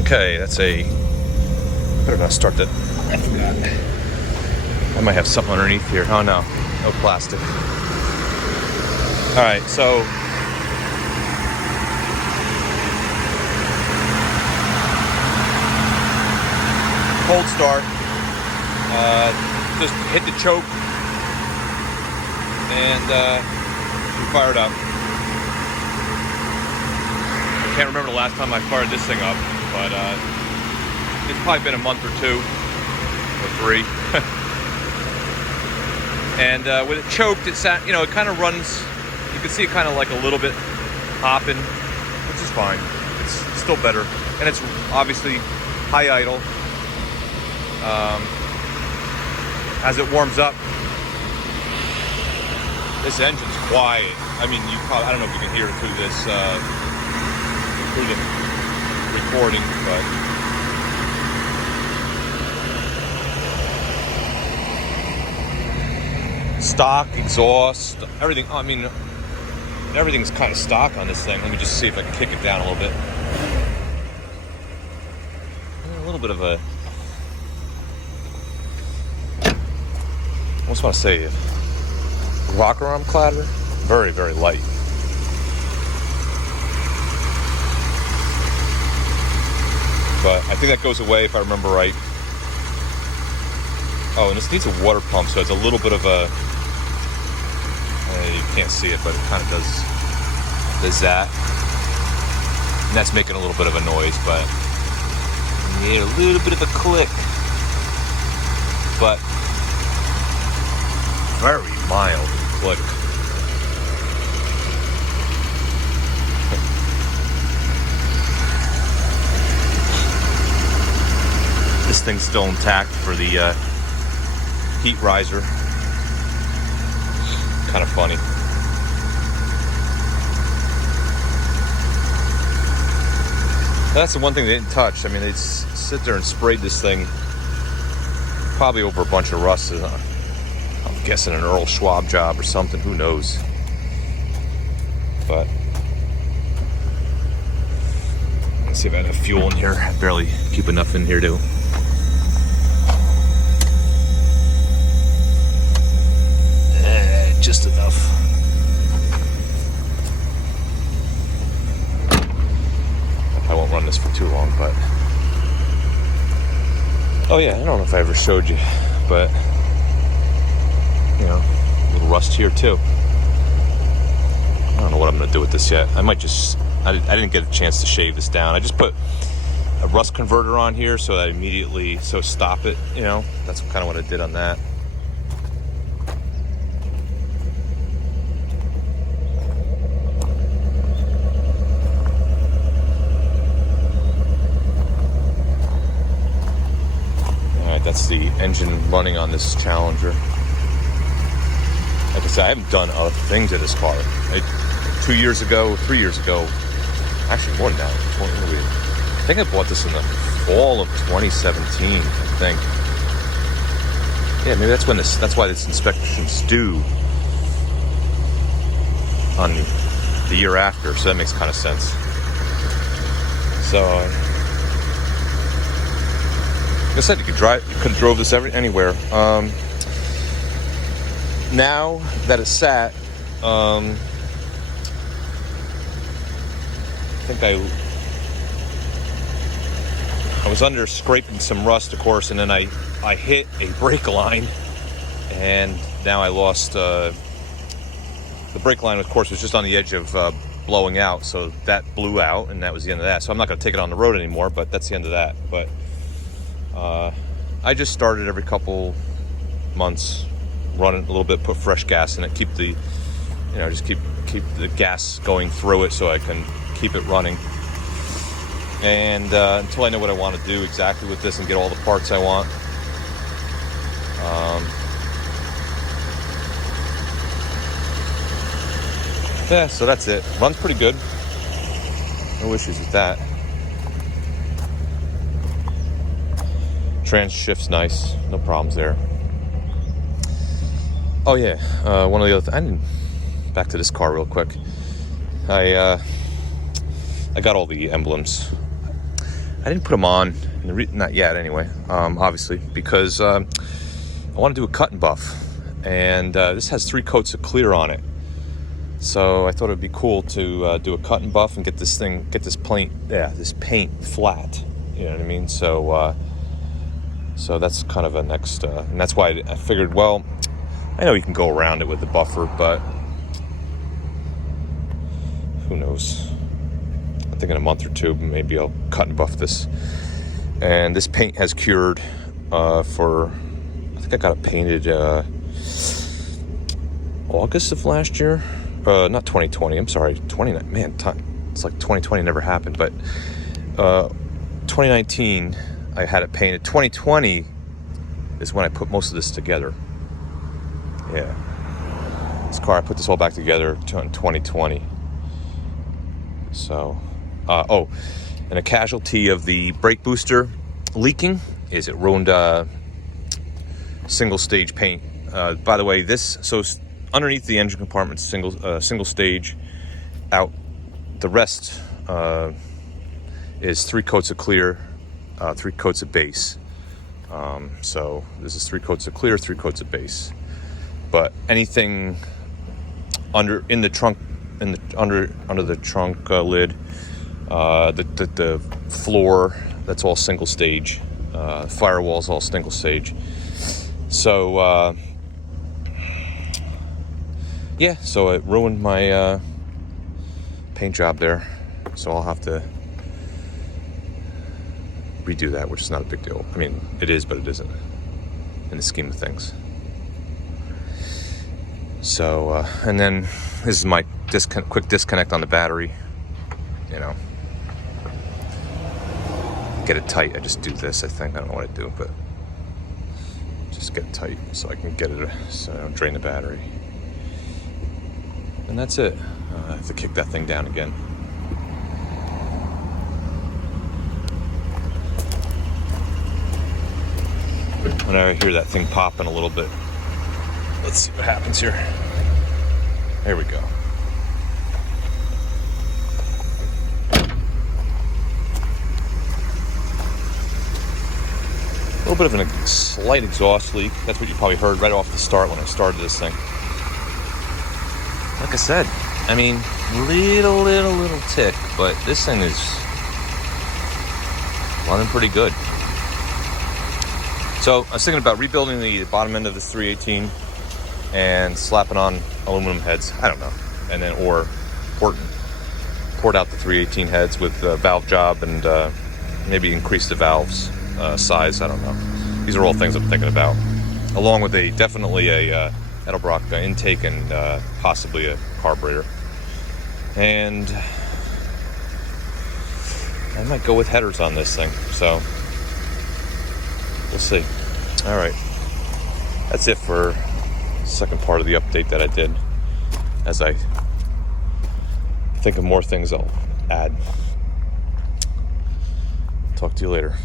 Okay, that's a... Better not start that. I forgot. I might have something underneath here. Oh no, no plastic. Alright, so... cold start. Just hit the choke. And we fired up. I can't remember the last time I fired this thing up, but it's probably been a month or 2 or 3. And with it choked, it sat, it kind of runs. You can see it kind of like a little bit hopping, which is fine. It's still better, and it's obviously high idle. As it warms up, this engine's quiet. I mean, I don't know if you can hear it through this, through the recording, but stock, exhaust, everything. I mean, everything's kind of stock on this thing. Let me just see if I can kick it down a little bit. A little bit of a, I almost want to say rocker arm clatter. Very, very light. But I think that goes away if I remember right. Oh, and this needs a water pump, so it's a little bit of a... you can't see it, but it kind of does that. And that's making a little bit of a noise, but you need a little bit of a click. But very mild click. This thing's still intact for the heat riser. Kind of funny. That's the one thing they didn't touch. I mean, they sit there and sprayed this thing probably over a bunch of rust. I'm guessing an Earl Schwab job or something. Who knows? But let's see if I have fuel in here. I barely keep enough in here to. Just enough. I won't run this for too long, but oh yeah, I don't know if I ever showed you, but a little rust here too. I don't know what I'm gonna do with this yet. I might just, I didn't get a chance to shave this down. I just put a rust converter on here so that I immediately, stop it, that's kind of what I did on that. That's the engine running on this Challenger. Like I said, I haven't done a thing to this car. 3 years ago, actually more than that. I think I bought this in the fall of 2017, I think. Yeah, maybe that's why this inspection's due on the year after, so that makes kind of sense. So, like I said, you could have drove this anywhere. Now that it's sat, I think I was under scraping some rust, of course, and then I hit a brake line, and now I lost the brake line. Of course, was just on the edge of blowing out, so that blew out, and that was the end of that. So I'm not going to take it on the road anymore, but that's the end of that. But I just started every couple months, run it a little bit, put fresh gas in it, keep the, just keep the gas going through it so I can keep it running. And until I know what I want to do exactly with this and get all the parts I want. Yeah, so that's it. Runs pretty good. No issues with that. Trans shift's nice, no problems there. Oh yeah, one of the other back to this car real quick. I got all the emblems. I didn't put them on, not yet anyway, obviously, because I want to do a cut and buff. And this has 3 coats of clear on it. So I thought it'd be cool to do a cut and buff and get this paint flat. You know what I mean? So that's kind of a next, and that's why I figured, well, I know you can go around it with the buffer, but who knows? I think in a month or two, maybe I'll cut and buff this. And this paint has cured I think I got it painted August of last year. Not 2020, I'm sorry, 29. Man, it's like 2020 never happened, but 2019, I had it painted. 2020 is when I put most of this together. Yeah. This car, I put this all back together in 2020. So, and a casualty of the brake booster leaking is it ruined single stage paint. By the way, underneath the engine compartment, single stage out. The rest is 3 coats of clear, 3 coats of base. So this is 3 coats of clear, 3 coats of base. But anything under the trunk lid, the floor, that's all single stage. Firewall's all single stage. So so it ruined my paint job there. So I'll have to redo that, which is not a big deal. I mean, it is, but it isn't in the scheme of things. So, and then this is my quick disconnect on the battery. You know, get it tight. I just do this, I think. I don't know what I do, but just get it tight so I can get it, so I don't drain the battery. And that's it. I have to kick that thing down again. And I hear that thing popping a little bit. Let's see what happens here. There we go. A little bit of a slight exhaust leak. That's what you probably heard right off the start when I started this thing. Like I said, I mean, little tick, but this thing is running pretty good. So I was thinking about rebuilding the bottom end of this 318 and slapping on aluminum heads. I don't know, and then or port out the 318 heads with the valve job and maybe increase the valves size. I don't know. These are all things I'm thinking about, along with definitely a Edelbrock intake and possibly a carburetor. And I might go with headers on this thing, so we'll see. All right, that's it for the second part of the update that I did. As I think of more things I'll add. Talk to you later.